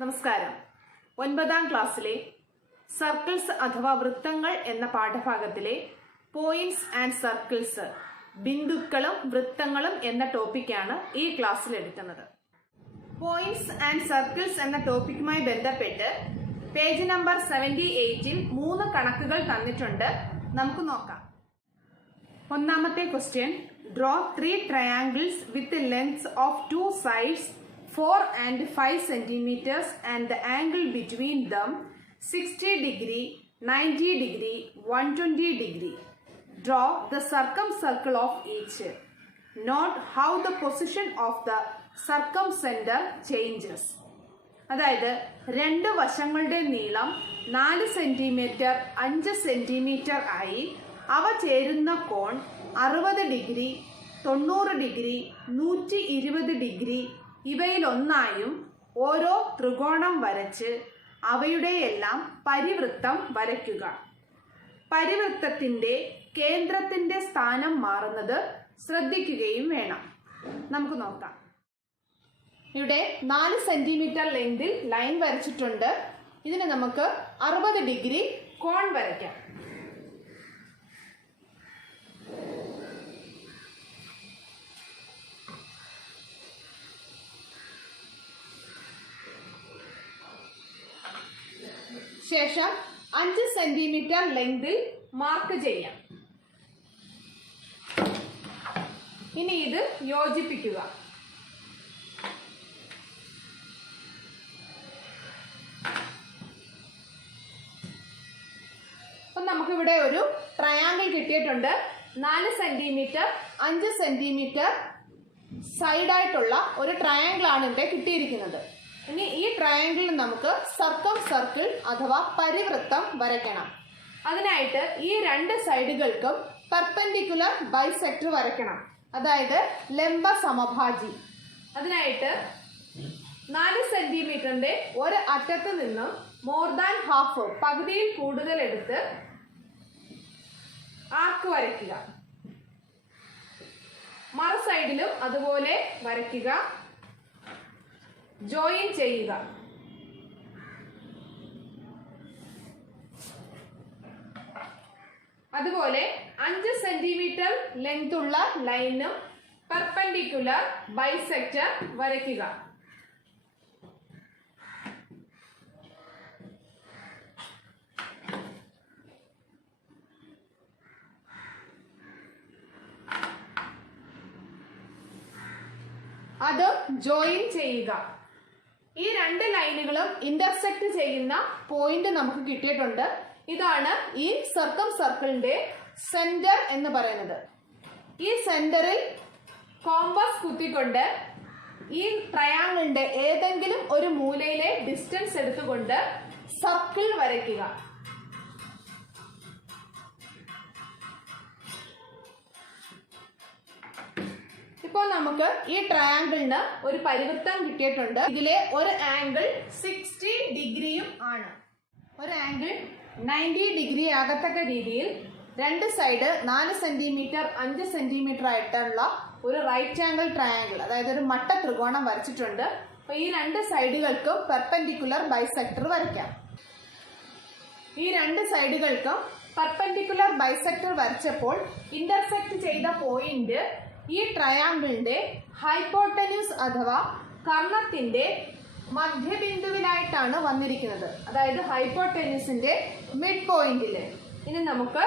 നമസ്കാരം. 9ാം ക്ലാസ്സിലെ സർക്കിൾസ് അഥവാ വൃത്തങ്ങൾ എന്ന പാഠഭാഗത്തിലെ പോയിന്റ്സ് ആൻഡ് സർക്കിൾസ്, ബിന്ദുക്കളും വൃത്തങ്ങളും എന്ന ടോപ്പിക്കാണ് ഈ ക്ലാസ്സിൽ എടുക്കുന്നത്. പോയിന്റ്സ് ആൻഡ് സർക്കിൾസ് എന്ന ടോപ്പിക്കുമായി ബന്ധപ്പെട്ട് പേജ് നമ്പർ 78-ൽ 3 കണക്കുകൾ തന്നിട്ടുണ്ട്. നമുക്ക് നോക്കാം. ഒന്നാമത്തെ question, draw 3 triangles with lengths of 2 sides 4 and 5 centimeters and the angle between them 60 degree, 90 degree, 120 degree. Draw the circumcircle of each. Note how the position of the circumcenter changes. അതായത് 2 വശങ്ങളുടെ നീളം 4 centimetre 5 centimetre ആയി അവ ചേരുന്ന കോൺ 60 degree, 90 degree, 120 degree ഇവയിലൊന്നായും ഓരോ ത്രികോണം വരച്ച് അവയുടെയെല്ലാം പരിവൃത്തം വരയ്ക്കുക. പരിവൃത്തത്തിന്റെ കേന്ദ്രത്തിന്റെ സ്ഥാനം മാറുന്നത് ശ്രദ്ധിക്കുകയും വേണം. നമുക്ക് നോക്കാം. ഇവിടെ 4 സെന്റിമീറ്റർ ലെങ്തിൽ ലൈൻ വരച്ചിട്ടുണ്ട്. ഇതിന് നമുക്ക് 60 ഡിഗ്രി കോൺ വരയ്ക്കാം. ശേഷം 5 സെന്റിമീറ്റർ ലെങ്തിൽ മാർക്ക് ചെയ്യാം. ഇനി ഇത് യോജിപ്പിക്കുക. അപ്പം നമുക്കിവിടെ ഒരു ട്രയാങ്കിൾ കിട്ടിയിട്ടുണ്ട്. 4 സെന്റിമീറ്റർ 5 സെന്റിമീറ്റർ സൈഡായിട്ടുള്ള ഒരു ട്രയാങ്കിൾ ആണ് ഇവിടെ കിട്ടിയിരിക്കുന്നത്. ഇനി ഈ ട്രയാങ്കിളിൽ നമുക്ക് സർക്കിൾ അഥവാ പരിവൃത്തം വരയ്ക്കണം. അതിനായിട്ട് ഈ 2 സൈഡുകൾക്കും പെർപെൻഡിക്കുലർ ബൈസെക്ടർ വരയ്ക്കണം, അതായത് ലംബ സമഭാജി. അതിനായിട്ട് 4 സെന്റിമീറ്ററിന്റെ ഒരു അറ്റത്ത് നിന്നും മോർ ദാൻ ഹാഫ്, പകുതിയിൽ കൂടുതൽ എടുത്ത് ആർക്ക് വരയ്ക്കുക. മറു സൈഡിലും അതുപോലെ വരയ്ക്കുക, ജോയിൻ ചെയ്യുക. അതുപോലെ 5 സെന്റിമീറ്റർ ലെങ്ത് ഉള്ള ലൈനും പെർപെൻഡിക്കുലർ ബൈസെക്ടർ വരയ്ക്കുക. അത് ജോയിൻ ചെയ്യുക. ഈ 2 ലൈനുകളും ഇന്റർസെക്ട് ചെയ്യുന്ന പോയിന്റ് നമുക്ക് കിട്ടിയിട്ടുണ്ട്. ഇതാണ് ഈ സർക്കിളിന്റെ സെന്റർ എന്ന് പറയുന്നത്. ഈ സെന്ററിൽ കോമ്പസ് കുത്തിക്കൊണ്ട് ഈ ട്രയാങ്കിളിന്റെ ഏതെങ്കിലും ഒരു മൂലയിലെ ഡിസ്റ്റൻസ് എടുത്തുകൊണ്ട് സർക്കിൾ വരയ്ക്കുക. ഇപ്പോൾ നമുക്ക് ഈ ട്രയാങ്കിളിന് ഒരു പരിവൃത്തം കിട്ടിയിട്ടുണ്ട്. ഇതിലെ ഒരു ആംഗിൾ 60 ഡിഗ്രിയും ആണ്. ഒരു ആംഗിൾ 90 ഡിഗ്രി ആകത്തക്ക രീതിയിൽ 2 സൈഡ് 4 സെന്റിമീറ്റർ 5 സെന്റിമീറ്റർ ആയിട്ടുള്ള ഒരു റൈറ്റ് ആംഗിൾ ട്രയാങ്കിൾ, അതായത് ഒരു മട്ട ത്രികോണം വരച്ചിട്ടുണ്ട്. അപ്പോൾ ഈ 2 സൈഡുകൾക്കും പെർപെൻഡിക്കുലർ ബൈസെക്ടർ വരയ്ക്കാം. ഈ 2 സൈഡുകൾക്കും പെർപെൻഡിക്കുലർ ബൈസെക്ടർ വരച്ചപ്പോൾ ഇന്റർസെക്ട് ചെയ്ത പോയിന്റ് ഈ ട്രയാങ്കിളിന്റെ ഹൈപ്പോട്ടന്യൂസ് അഥവാ കർണത്തിന്റെ മധ്യബിന്ദുവിലായിട്ടാണ് വന്നിരിക്കുന്നത്, അതായത് ഹൈപ്പോട്ടന്യൂസിന്റെ മിഡ് പോയിന്റില്. ഇനി നമുക്ക്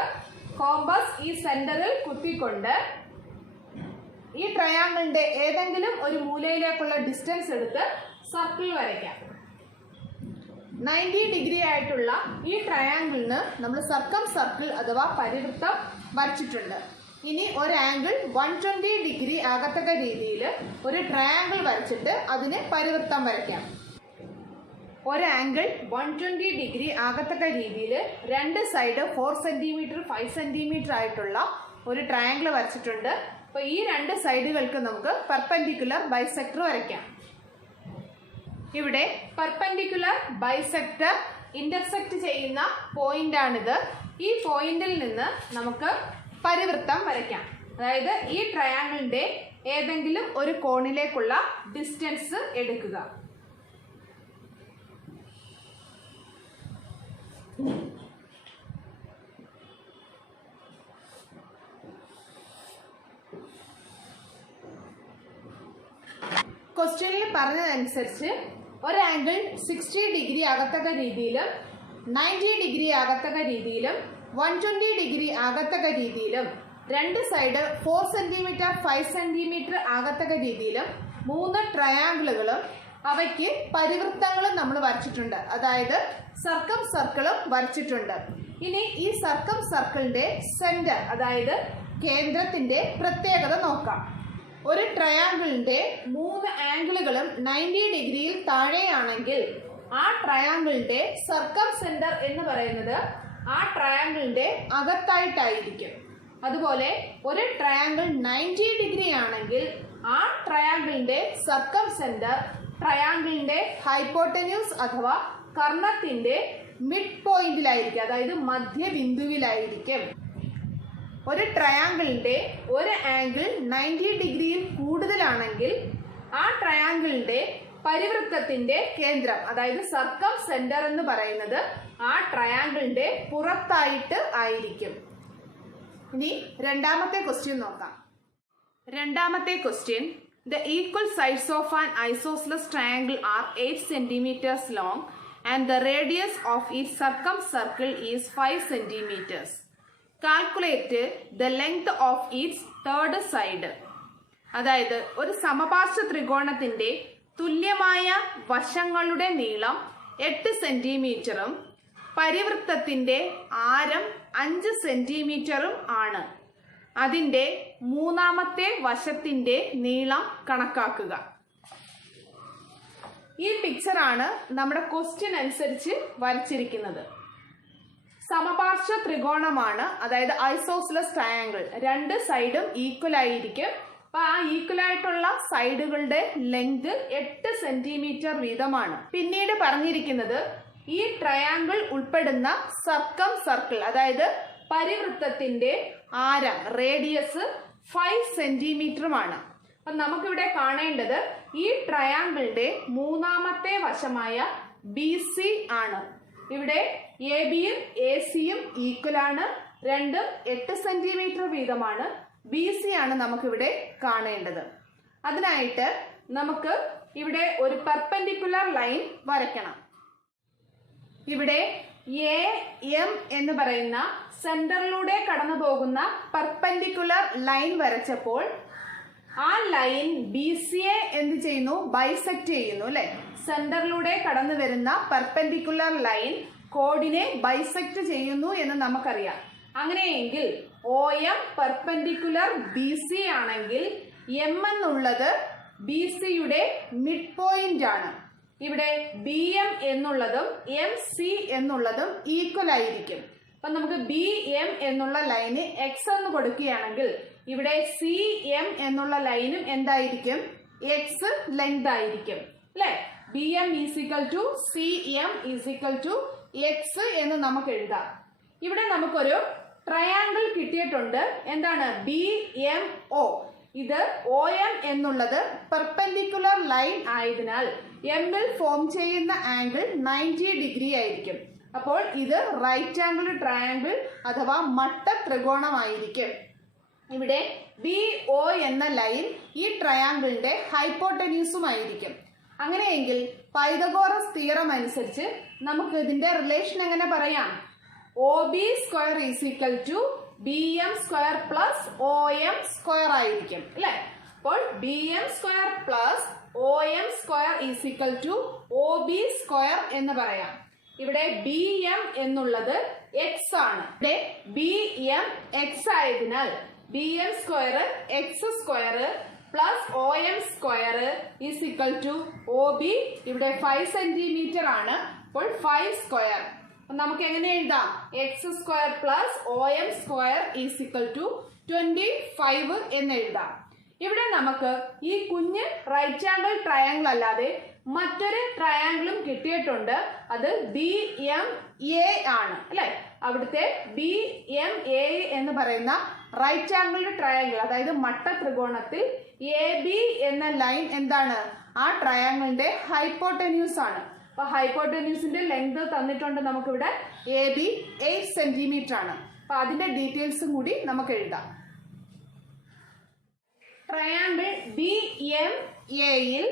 കോമ്പസ് ഈ സെന്ററിൽ കുത്തിക്കൊണ്ട് ഈ ട്രയാങ്കിളിന്റെ ഏതെങ്കിലും ഒരു മൂലയിലേക്കുള്ള ഡിസ്റ്റൻസ് എടുത്ത് സർക്കിൾ വരയ്ക്കാം. 90 ഡിഗ്രി ആയിട്ടുള്ള ഈ ട്രയാങ്കിളിന് നമ്മൾ സർക്കിൾ അഥവാ പരിവൃത്തം വരച്ചിട്ടുണ്ട്. ഇനി ഒരു ആംഗിൾ 120 ഡിഗ്രി ആകത്തക്ക രീതിയിൽ ഒരു ട്രയാങ്കിൾ വരച്ചിട്ട് അതിന് പരിവൃത്തം വരയ്ക്കാം. ഒരു ആംഗിൾ 120 ഡിഗ്രി ആകത്തക്ക രീതിയിൽ 2 സൈഡ് 4 സെന്റിമീറ്റർ 5 സെന്റിമീറ്റർ ആയിട്ടുള്ള ഒരു ട്രയാങ്കിൾ വരച്ചിട്ടുണ്ട്. അപ്പോൾ ഈ 2 സൈഡുകൾക്ക് നമുക്ക് പെർപെൻഡിക്കുലർ ബൈസെക്ടർ വരയ്ക്കാം. ഇവിടെ പെർപെൻഡിക്കുലർ ബൈസെക്ടർ ഇന്റർസെക്ട് ചെയ്യുന്ന പോയിന്റാണിത്. ഈ പോയിന്റിൽ നിന്ന് നമുക്ക് പരിവൃത്തം വരയ്ക്കാം. അതായത് ഈ ട്രയാങ്കിളിന്റെ ഏതെങ്കിലും ഒരു കോണിലേക്കുള്ള ഡിസ്റ്റൻസ് എടുക്കുക. ക്വസ്റ്റ്യനിൽ പറഞ്ഞതനുസരിച്ച് ഒരു ആംഗിൾ 60 ഡിഗ്രി ആകത്തക്ക രീതിയിലും 90 ഡിഗ്രി ആകത്തക്ക രീതിയിലും 120 ഡിഗ്രി ആകത്തക്ക രീതിയിലും രണ്ട് സൈഡ് 4 സെന്റിമീറ്റർ 5 സെന്റിമീറ്റർ ആകത്തക്ക രീതിയിലും 3 ട്രയാങ്കിളുകളും അവയ്ക്ക് പരിവൃത്തങ്ങളും നമ്മൾ വരച്ചിട്ടുണ്ട്. അതായത് സർക്കം സർക്കിളും വരച്ചിട്ടുണ്ട്. ഇനി ഈ സർക്കം സർക്കിളിന്റെ സെന്റർ അതായത് കേന്ദ്രത്തിന്റെ പ്രത്യേകത നോക്കാം. ഒരു ട്രയാങ്കിളിന്റെ 3 ആംഗിളുകളും 90 ഡിഗ്രിയിൽ താഴെയാണെങ്കിൽ ആ ട്രയാങ്കിളിന്റെ സർക്കം സെന്റർ എന്ന് പറയുന്നത് ആ ട്രയാങ്കിളിന്റെ അകത്തായിട്ടായിരിക്കും. അതുപോലെ ഒരു ട്രയാങ്കിൾ 90 ഡിഗ്രി ആണെങ്കിൽ ആ ട്രയാങ്കിളിന്റെ സർക്കം സെന്റർ ട്രയാങ്കിളിന്റെ ഹൈപ്പോട്ടന്യൂസ് അഥവാ കർണത്തിന്റെ മിഡ് പോയിന്റിലായിരിക്കും, അതായത് മധ്യബിന്ദുവിലായിരിക്കും. ഒരു ട്രയാങ്കിളിന്റെ ഒരു ആംഗിൾ 90 ഡിഗ്രിയിൽ കൂടുതലാണെങ്കിൽ ആ ട്രയാങ്കിളിന്റെ പരിവൃത്തത്തിന്റെ കേന്ദ്രം അതായത് സർക്കം സെന്റർ എന്ന് പറയുന്നത് ആ ട്രയാങ്കിളിന്റെ പുറത്തായിട്ട് ആയിരിക്കും. ഇനി രണ്ടാമത്തെ ക്വസ്റ്റ്യൻ നോക്കാം. രണ്ടാമത്തെ question, the equal sides of an isosceles triangle are 8 centimeters long and the radius of each circumcircle is 5 centimeters. Calculate the length of each third side. അതായത് ഒരു സമപാർശ്വ ത്രികോണത്തിന്റെ തുല്യമായ വശങ്ങളുടെ നീളം 8 സെന്റിമീറ്ററും പരിവൃത്തത്തിന്റെ ആരം 5 സെന്റിമീറ്ററും ആണ്. അതിന്റെ മൂന്നാമത്തെ വശത്തിന്റെ നീളം കണക്കാക്കുക. ഈ പിക്ചറാണ് നമ്മുടെ ക്വസ്റ്റ്യൻ അനുസരിച്ച് വരച്ചിരിക്കുന്നത്. സമപാർശ്വ ത്രികോണമാണ്, അതായത് ഐസോസിലസ് ട്രയാങ്കിൾ. രണ്ട് സൈഡും ഈക്വൽ ആയിരിക്കും. അപ്പൊ ആ ഈക്വൽ ആയിട്ടുള്ള സൈഡുകളുടെ ലെങ്ത് 8 സെന്റിമീറ്റർ വീതമാണ്. പിന്നീട് പറഞ്ഞിരിക്കുന്നത് ഈ ട്രയാങ്കിൾ ഉൾപ്പെടുന്ന സർക്കം സർക്കിൾ അതായത് പരിവൃത്തത്തിന്റെ ആരം റേഡിയസ് 5 സെന്റിമീറ്ററുമാണ്. അപ്പൊ നമുക്കിവിടെ കാണേണ്ടത് ഈ ട്രയാങ്കിളിന്റെ മൂന്നാമത്തെ വശമായ BC ആണ്. ഇവിടെ ABയും ACയും ഈക്വൽ ആണ്. രണ്ടും 8 സെന്റിമീറ്റർ വീതമാണ്. BC ആണ് നമുക്കിവിടെ കാണേണ്ടത്. അതിനായിട്ട് നമുക്ക് ഇവിടെ ഒരു പെർപെൻഡിക്കുലർ ലൈൻ വരയ്ക്കണം. ഇവിടെ AM എന്ന് പറയുന്ന സെന്ററിലൂടെ കടന്നു പോകുന്ന പെർപെൻഡിക്കുലർ ലൈൻ വരച്ചപ്പോൾ ആ ലൈൻ BCയെ എന്ത് ചെയ്യുന്നു? ബൈസെക്ട് ചെയ്യുന്നു അല്ലെ? സെന്ററിലൂടെ കടന്നു വരുന്ന പെർപെൻഡിക്കുലർ ലൈൻ കോഡിനെ ബൈസെക്ട് ചെയ്യുന്നു എന്ന് നമുക്കറിയാം. അങ്ങനെയെങ്കിൽ OM പെർപെൻഡിക്കുലർ BC ആണെങ്കിൽ M എന്നുള്ളത് BCയുടെ മിഡ് പോയിന്റ് ആണ്. ഇവിടെ BM എന്നുള്ളതും MC എന്നുള്ളതും ഈക്വൽ ആയിരിക്കും. അപ്പൊ നമുക്ക് BM എന്നുള്ള ലൈന് X എന്ന് കൊടുക്കുകയാണെങ്കിൽ ഇവിടെ CM എന്നുള്ള ലൈനും എന്തായിരിക്കും? X ലെങ്ത് ആയിരിക്കും അല്ലെ? BM is equal to CM is equal to X എന്ന് നമുക്ക് എഴുതാം. ഇവിടെ നമുക്കൊരു ട്രയാങ്കിൾ കിട്ടിയിട്ടുണ്ട്. എന്താണ്? BMO. ഇത് OM എന്നുള്ളത് പെർപെൻഡിക്കുലർ ലൈൻ ആയതിനാൽ എമ്മിൽ ഫോം ചെയ്യുന്ന ആംഗിൾ 90 ഡിഗ്രി ആയിരിക്കും. അപ്പോൾ ഇത് റൈറ്റ് ആംഗിൾ ട്രയാങ്കിൾ അഥവാ മട്ട ത്രികോണമായിരിക്കും. ഇവിടെ BO എന്ന ലൈൻ ഈ ട്രയാങ്കിളിന്റെ ഹൈപ്പോട്ടന്യൂസുമായിരിക്കും. അങ്ങനെയെങ്കിൽ പൈതഗോറസ് തിയറം അനുസരിച്ച് നമുക്ക് ഇതിന്റെ റിലേഷൻ എങ്ങനെ പറയാം? OB square is equal to BM square plus OM square ആയിരിക്കും അല്ലെ? അപ്പോൾ BM square plus OM square is equal to OB square എന്ന് പറയാം. ഇവിടെ BM എന്നുള്ളത് X ആണ്. ഇവിടെ BM X ആയതിനാൽ BM square X square plus OM square is equal to OB. ഇവിടെ 5 സെന്റിമീറ്റർ ആണ്. അപ്പോൾ 5 സ്ക്വയർ നമുക്ക് എങ്ങനെ എഴുതാം? X square plus OM square is equal to 25 എന്ന് എഴുതാം. ഇവിടെ നമുക്ക് ഈ കുഞ്ഞ് റൈറ്റ് ആംഗിൾ ട്രയാങ്കിൾ അല്ലാതെ മറ്റൊരു ട്രയാങ്കിളും കിട്ടിയിട്ടുണ്ട്. അത് BMA ആണ് അല്ലെ? അവിടുത്തെ BMA എന്ന് പറയുന്ന റൈറ്റ് ആംഗിൾ ട്രയാങ്കിൾ അതായത് മട്ട ത്രികോണത്തിൽ AB എന്ന ലൈൻ എന്താണ്? ആ ട്രയാങ്കിളിന്റെ ഹൈപ്പോട്ടന്യൂസ് ആണ്. അപ്പൊ ഹൈപ്പോട്ടന്യൂസിന്റെ ലെങ്ത് തന്നിട്ടുണ്ട് നമുക്കിവിടെ AB 8 സെന്റിമീറ്റർ ആണ്. അപ്പൊ അതിന്റെ ഡീറ്റെയിൽസും കൂടി നമുക്ക് എഴുതാം. ട്രയാങ്കിൾ BMAയിൽ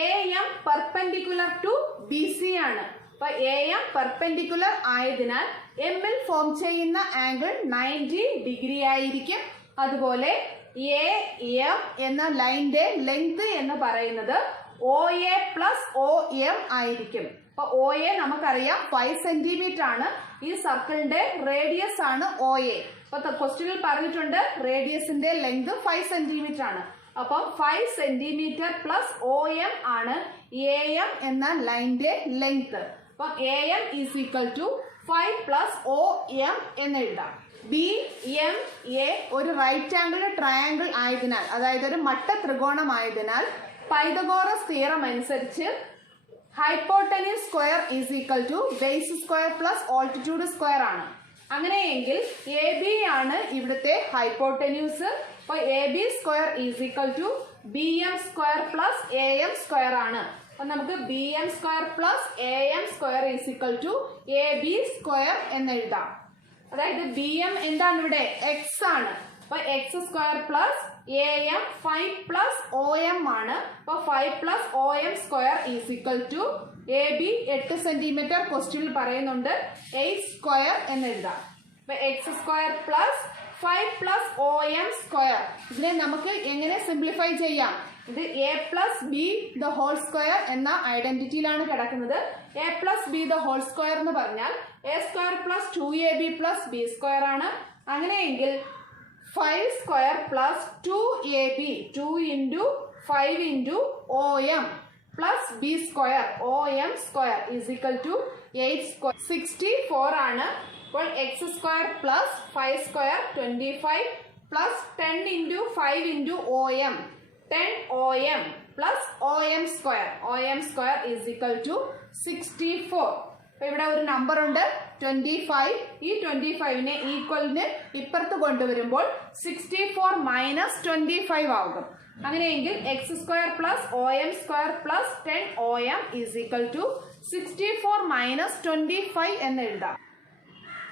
AM പെർപെൻഡിക്കുലർ ടു BC ആണ്. അപ്പൊ AM പെർപെൻഡിക്കുലർ ആയതിനാൽ M ൽ ഫോം ചെയ്യുന്ന ആംഗിൾ 90 ഡിഗ്രി ആയിരിക്കും. അതുപോലെ AM എന്ന ലൈനിന്റെ ലെങ്ത് എന്ന് പറയുന്നത് OA പ്ലസ് OM ആയിരിക്കും. അപ്പൊ OA നമുക്കറിയാം 5 സെന്റിമീറ്റർ ആണ്. ഈ സർക്കിളിന്റെ റേഡിയസ് ആണ് OA. അപ്പൊ ക്വസ്റ്റ്യനിൽ പറഞ്ഞിട്ടുണ്ട് റേഡിയസിന്റെ ലെങ്ത് 5 സെന്റിമീറ്റർ ആണ്. അപ്പം 5 സെന്റിമീറ്റർ പ്ലസ് OM ആണ് AM എന്ന ലൈനിന്റെ ലെങ്ത്. അപ്പം AM is equal to 5 plus OM എന്ന് എഴുതാം. BMA ഒരു റൈറ്റ് ആംഗിൾ ട്രയാങ്കിൾ ആയതിനാൽ, അതായത് ഒരു മട്ട ത്രികോണമായതിനാൽ പൈതഗോറസ് തിയറം അനുസരിച്ച് hypotenuse square is equal to base square plus altitude square ആണ്. അങ്ങനെയെങ്കിൽ AB ആണ് ഇവിടുത്തെ ഹൈപ്പോട്ടന്യൂസ്. അപ്പോൾ AB square is equal to BM square plus AM square ആണ്. അപ്പൊ നമുക്ക് BM square plus AM square is equal to AB square എന്ന് എഴുതാം. അതായത് BM എന്താണ് ഇവിടെ X ആണ്. അപ്പൊ X square plus AM 5 plus OM ആണ്. അപ്പൊ 5 plus OM square is equal to AB 8 centimetre ക്വസ്റ്റ്യനിൽ പറയുന്നുണ്ട് 8 സ്ക്വയർ എന്ന് എഴുതാം. അപ്പൊ X square plus 5 plus OM square. ഇതിനെ നമുക്ക് എങ്ങനെ സിംപ്ലിഫൈ ചെയ്യാം? ഇത് A plus B the whole square എന്ന ഐഡന്റിറ്റിയിലാണ് കിടക്കുന്നത്. A plus B the whole square എന്ന് പറഞ്ഞാൽ A square plus 2AB plus B square ആണ്. അങ്ങനെയെങ്കിൽ 5 square plus 2AB 2 into 5 into OM plus B square OM square is equal to 8 square 64 ആണ്. അപ്പോൾ X square plus 5 square 25 plus 10 into 5 into OM 10 OM plus OM square is equal to 64. അപ്പൊ ഇവിടെ ഒരു number ഉണ്ട് 25. ഈ 25നെ ഈക്വലിന് ഇപ്പുറത്ത് കൊണ്ടുവരുമ്പോൾ 64 minus 25 ആകും. അങ്ങനെയെങ്കിൽ X square plus OM square plus 10 OM is equal to 64 minus 25 എന്ന് എഴുതാം.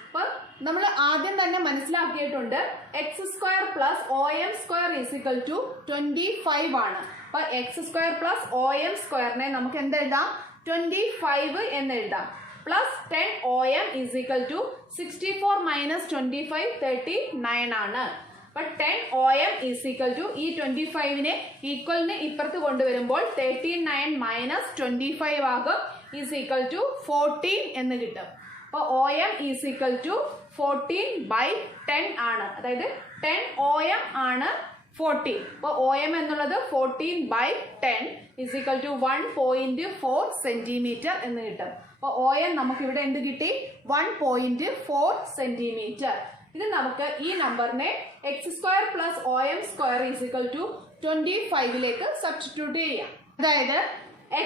അപ്പൊ നമ്മൾ ആദ്യം തന്നെ മനസ്സിലാക്കിയിട്ടുണ്ട് X square plus OM square is equal to 25 ആണ്. അപ്പൊ X സ്ക്വയർ പ്ലസ് OM സ്ക്വയറിനെ നമുക്ക് എന്തെഴുതാം? 25 എന്ന് എഴുതാം. Plus 10 OM is equal to 64 minus 25 39 ആണ്. അപ്പൊ 10 OM ഈസ് ഈക്വൽ ടു ഈ 25നെ ഈക്വലിന് ഇപ്പുറത്ത് കൊണ്ടുവരുമ്പോൾ 39 മൈനസ് 25 ആകും ഈസ് ഈക്വൽ ടു 14 എന്ന് കിട്ടും. അപ്പോൾ OM is equal to 14 by 10 ആണ്. അതായത് 10 OM ആണ് 14. അപ്പോൾ OM എന്നുള്ളത് 14 by 10 is equal to 1.4 centimetre എന്ന് കിട്ടും. അപ്പോൾ OM നമുക്ക് ഇവിടെ എന്ത് കിട്ടി? 1.4 സെന്റിമീറ്റർ. ഇത് നമുക്ക് ഈ നമ്പറിനെ X square plus OM square is equal to 25ലേക്ക് സബ്സ്റ്റിറ്റ്യൂട്ട് ചെയ്യാം. അതായത്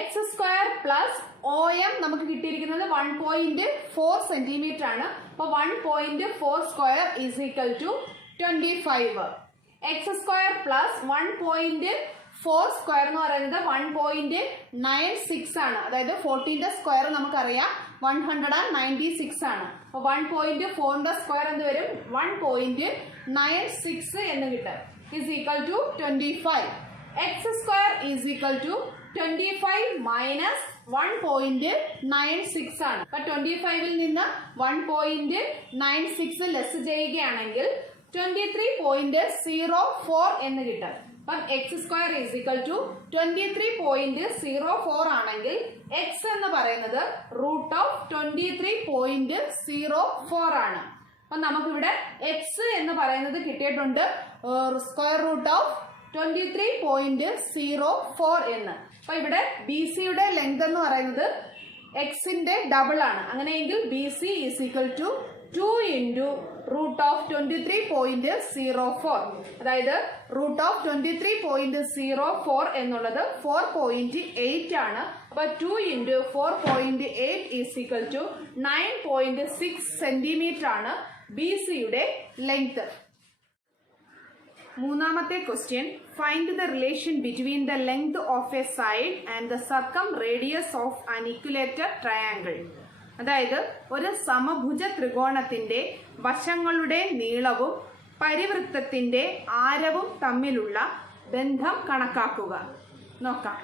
X സ്ക്വയർ പ്ലസ് OM നമുക്ക് കിട്ടിയിരിക്കുന്നത് 1.4 സെന്റിമീറ്റർ ആണ്. അപ്പോൾ 1.4 square is equal to 25. X square plus 1.4 square എന്ന് പറയുന്നത് 1.96 ആണ്. അതായത് 14ന്റെ സ്ക്വയർ നമുക്കറിയാം 196 ആണ്. അപ്പോൾ 1.4ന്റെ സ്ക്വയർ എന്ത് വരും? 1.96 എന്ന് കിട്ടും. Is equal to 25. X square is equal to 25 minus 1.96 ആണ്. അപ്പൊ 25ൽ നിന്ന് 1.96 ലെസ് ചെയ്യുകയാണെങ്കിൽ 23.04 എന്ന് കിട്ടും. അപ്പം X square is equal to 23.04 ആണെങ്കിൽ X എന്ന് പറയുന്നത് റൂട്ട് ഓഫ് 23.04 ആണ്. അപ്പം നമുക്കിവിടെ X എന്ന് പറയുന്നത് കിട്ടിയിട്ടുണ്ട് സ്ക്വയർ റൂട്ട് ഓഫ് 23.04 എന്ന്. അപ്പൊ ഇവിടെ BC യുടെ ലെങ്ത് എന്ന് പറയുന്നത് Xന്റെ ഡബിൾ ആണ്. അങ്ങനെയെങ്കിൽ BC is equal to 2 into root of 23.04. അതായത് റൂട്ട് ഓഫ് 23.04 എന്നുള്ളത് 4.8 ആണ്. അപ്പൊ 2 into 4.8 is equal to 9.6 centimetre ആണ് BC യുടെ ലെങ്ത്. മൂന്നാമത്തെ question, find the relation between the length of a side and the circumradius of an equilateral triangle. അതായത് ഒരു സമഭുജ ത്രികോണത്തിന്റെ വശങ്ങളുടെ നീളവും പരിവൃത്തത്തിന്റെ ആരവും തമ്മിലുള്ള ബന്ധം കണക്കാക്കുക. നോക്കാം.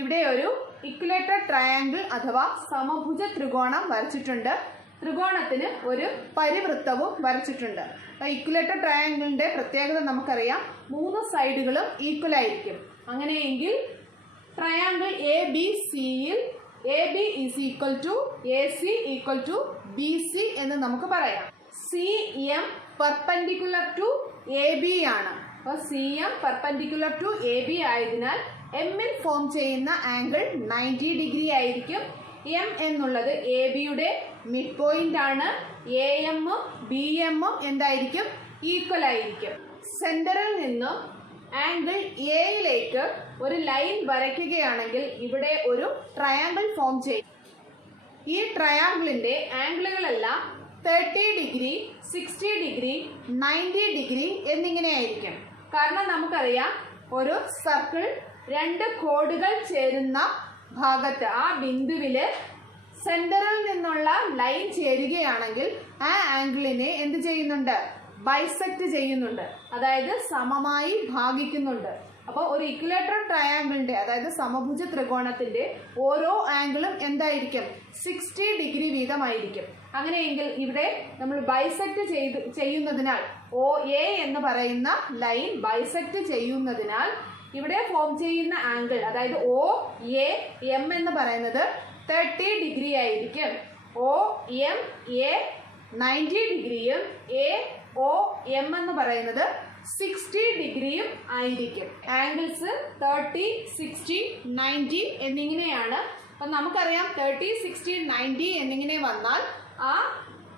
ഇവിടെ ഒരു ഇക്വലേറ്റർ ട്രയാങ്കിൾ അഥവാ സമഭുജ ത്രികോണം വരച്ചിട്ടുണ്ട്. ത്രികോണത്തിന് ഒരു പരിവൃത്തവും വരച്ചിട്ടുണ്ട്. ഇക്വലേറ്റർ ട്രയാങ്കിളിന്റെ പ്രത്യേകത നമുക്കറിയാം, 3 സൈഡുകളും ഈക്വൽ ആയിരിക്കും. അങ്ങനെയെങ്കിൽ ട്രയാങ്കിൾ എ ബി സിയിൽ A B is equal to A C equal to B C എന്ന് നമുക്ക് പറയാം. C M perpendicular to A B ആണ്. അപ്പോൾ C M perpendicular to A B ആയതിനാൽ എമ്മിൽ ഫോം ചെയ്യുന്ന ആംഗിൾ 90 ഡിഗ്രി ആയിരിക്കും. എം എന്നുള്ളത് എ ബിയുടെ മിഡ് പോയിന്റ് ആണ്. എ എമ്മും ബി എമ്മും എന്തായിരിക്കും? ഈക്വൽ ആയിരിക്കും. സെന്ററിൽ നിന്നും ആംഗിൾ എയിലേക്ക് ഒരു ലൈൻ വരയ്ക്കുകയാണെങ്കിൽ ഇവിടെ ഒരു ട്രയാങ്കിൾ ഫോം ചെയ്യും. ഈ ട്രയാങ്കിളിന്റെ ആംഗിളുകളെല്ലാം 30 ഡിഗ്രി, 60 ഡിഗ്രി, 90 ഡിഗ്രി എന്നിങ്ങനെ ആയിരിക്കും. കാരണം നമുക്കറിയാം, ഒരു സർക്കിൾ 2 കോഡുകൾ ചേരുന്ന ഭാഗത്ത് ആ ബിന്ദുവില് സെന്ററിൽ നിന്നുള്ള ലൈൻ ചേരുകയാണെങ്കിൽ ആ ആംഗിളിനെ എന്ത് ചെയ്യുന്നുണ്ട്? ബൈസെക്ട് ചെയ്യുന്നുണ്ട്. അതായത് സമമായി ഭാഗിക്കുന്നുണ്ട്. അപ്പോൾ ഒരു ഇക്വലേറ്റർ ട്രയാങ്കിളിന്റെ, അതായത് സമഭുജ ത്രികോണത്തിന്റെ ഓരോ ആംഗിളും എന്തായിരിക്കും? 60 ഡിഗ്രി വീതമായിരിക്കും. അങ്ങനെയെങ്കിൽ ഇവിടെ നമ്മൾ ബൈസെക്ട് ചെയ്യുന്നതിനാൽ, ഒ എ എന്ന് പറയുന്ന ലൈൻ ബൈസെക്ട് ചെയ്യുന്നതിനാൽ ഇവിടെ ഫോം ചെയ്യുന്ന ആംഗിൾ, അതായത് ഒ എ എം എന്ന് പറയുന്നത് 30 ഡിഗ്രി ആയിരിക്കും. ഒ എം എ 90 ഡിഗ്രിയും എ ഒ എം എന്ന് പറയുന്നത് 60 ഡിഗ്രിയും ആയിരിക്കും. ആംഗിൾസ് 30, 60, 90 എന്നിങ്ങനെയാണ്. അപ്പം നമുക്കറിയാം 30, 60, 90 എന്നിങ്ങനെ വന്നാൽ ആ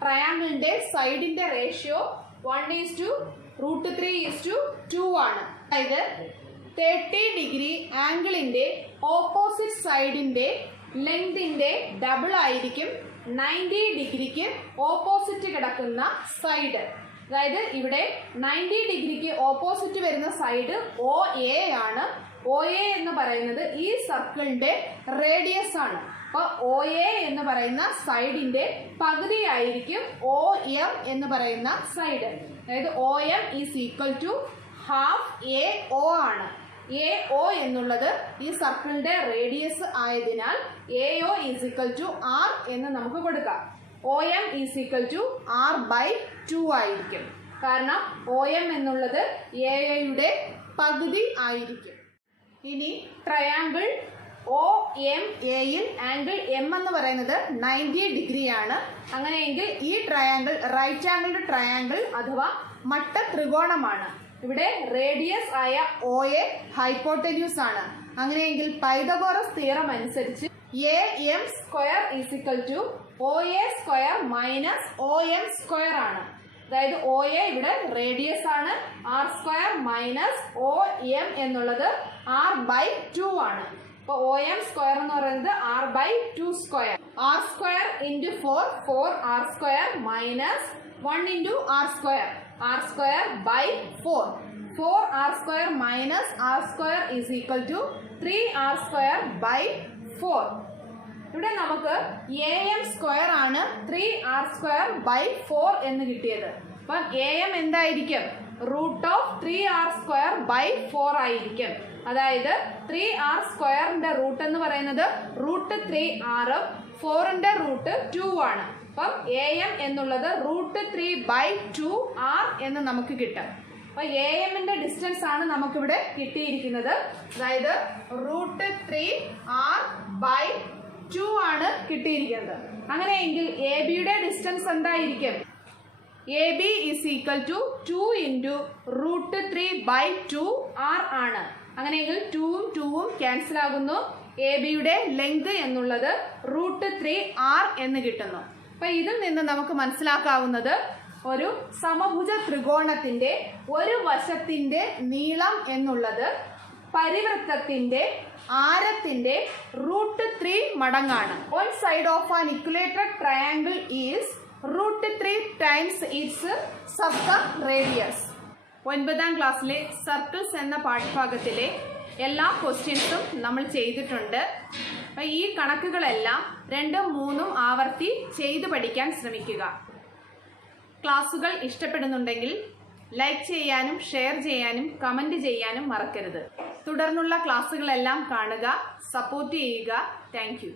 ട്രയാങ്കിളിന്റെ സൈഡിന്റെ റേഷ്യോ 1:√3:2 ആണ്. അതായത് 30 ഡിഗ്രി ആംഗിളിന്റെ ഓപ്പോസിറ്റ് സൈഡിന്റെ ലെങ്തിന്റെ ഡബിൾ ആയിരിക്കും 90 ഡിഗ്രിക്ക് ഓപ്പോസിറ്റ് കിടക്കുന്ന സൈഡ്. അതായത് ഇവിടെ 90 ഡിഗ്രിക്ക് ഓപ്പോസിറ്റ് വരുന്ന സൈഡ് ഒ എ ആണ്. ഒ എ എന്ന് പറയുന്നത് ഈ സർക്കിളിന്റെ റേഡിയസ് ആണ്. അപ്പോൾ ഒ എ എന്ന് പറയുന്ന സൈഡിന്റെ പകുതി ആയിരിക്കും ഒ എം എന്ന് പറയുന്ന സൈഡ്. അതായത് O M is equal to half A O ആണ്. എ ഒ എന്നുള്ളത് ഈ സർക്കിളിന്റെ റേഡിയസ് ആയതിനാൽ A O is equal to R എന്ന് നമുക്ക് കൊടുക്കാം. O M is equal to r/2 ആയിരിക്കും. കാരണം ഒ എം എന്നുള്ളത് എ യുടെ പകുതി ആയിരിക്കും. ഇനി ട്രയാങ്കിൾ ഒ എം എയിൽ ആംഗിൾ എം എന്ന് പറയുന്നത് 90 ഡിഗ്രി ആണ്. അങ്ങനെയെങ്കിൽ ഈ ട്രയാങ്കിൾ റൈറ്റ് ആംഗിൾഡ് ട്രയാങ്കിൾ അഥവാ മട്ട ത്രികോണമാണ്. ഇവിടെ റേഡിയസ് ആയ ഒ എ ഹൈപ്പോട്ടന്യൂസ് ആണ്. അങ്ങനെയെങ്കിൽ പൈതഗോറസ് തിയറം അനുസരിച്ച് A M square is equal to O A square minus O M square ആണ്. അതായത് ഒ എ ഇവിടെ റേഡിയസ് ആണ്. R square minus O M എന്നുള്ളത് r/2 ആണ്. അപ്പോൾ ഒ എം സ്ക്വയർ എന്ന് പറയുന്നത് r/2 square. R square into 4 R square minus 1 into R square, r square by 4. 4r square minus r square is equal to 3r square by 4. ഇവിടെ നമുക്ക് A M square ആണ് 3r square by 4 എന്ന് കിട്ടിയത്. അപ്പം A M എന്തായിരിക്കും? √3r square by 4 ആയിരിക്കും. അതായത് 3r സ്ക്വയറിന്റെ റൂട്ട് എന്ന് പറയുന്നത് √3r ഉം 4ന്റെ റൂട്ട് 2 ആണ്. അപ്പം എ എം എന്നുള്ളത് √3/2 r എന്ന് നമുക്ക് കിട്ടും. അപ്പൊ എ എമ്മിന്റെ ഡിസ്റ്റൻസ് ആണ് നമുക്കിവിടെ കിട്ടിയിരിക്കുന്നത്. അതായത് √3r/2 ആണ് കിട്ടിയിരിക്കുന്നത്. അങ്ങനെയെങ്കിൽ എ ബിയുടെ ഡിസ്റ്റൻസ് എന്തായിരിക്കും? A B is equal to 2 into √3/2 r ആണ്. അങ്ങനെയെങ്കിൽ 2ഉം 2ഉം ക്യാൻസൽ ആകുന്നു. എ ബിയുടെ ലെങ്ത് എന്നുള്ളത് √3r എന്ന് കിട്ടുന്നു. അപ്പൊ ഇതിൽ നിന്ന് നമുക്ക് മനസ്സിലാക്കാവുന്നത്, ഒരു സമഭുജ ത്രികോണത്തിന്റെ ഒരു വശത്തിന്റെ നീളം എന്നുള്ളത് പരിവൃത്തത്തിന്റെ ആരത്തിന്റെ √3 മടങ്ങാണ്. One side of an equilateral triangle is √3 times its circumradius. 9ാം ക്ലാസ്സിലെ സർക്കിൾസ് എന്ന പാഠഭാഗത്തിലെ എല്ലാ ക്വസ്റ്റ്യൻസും നമ്മൾ ചെയ്തിട്ടുണ്ട്. ഈ കണക്കുകളെല്ലാം 2ഉം 3ഉം ആവർത്തി ചെയ്തു പഠിക്കാൻ ശ്രമിക്കുക. ക്ലാസുകൾ ഇഷ്ടപ്പെടുന്നുണ്ടെങ്കിൽ ലൈക്ക് ചെയ്യാനും ഷെയർ ചെയ്യാനും കമൻറ്റ് ചെയ്യാനും മറക്കരുത്. തുടർന്നുള്ള ക്ലാസ്സുകളെല്ലാം കാണുക, സപ്പോർട്ട് ചെയ്യുക. Thank you.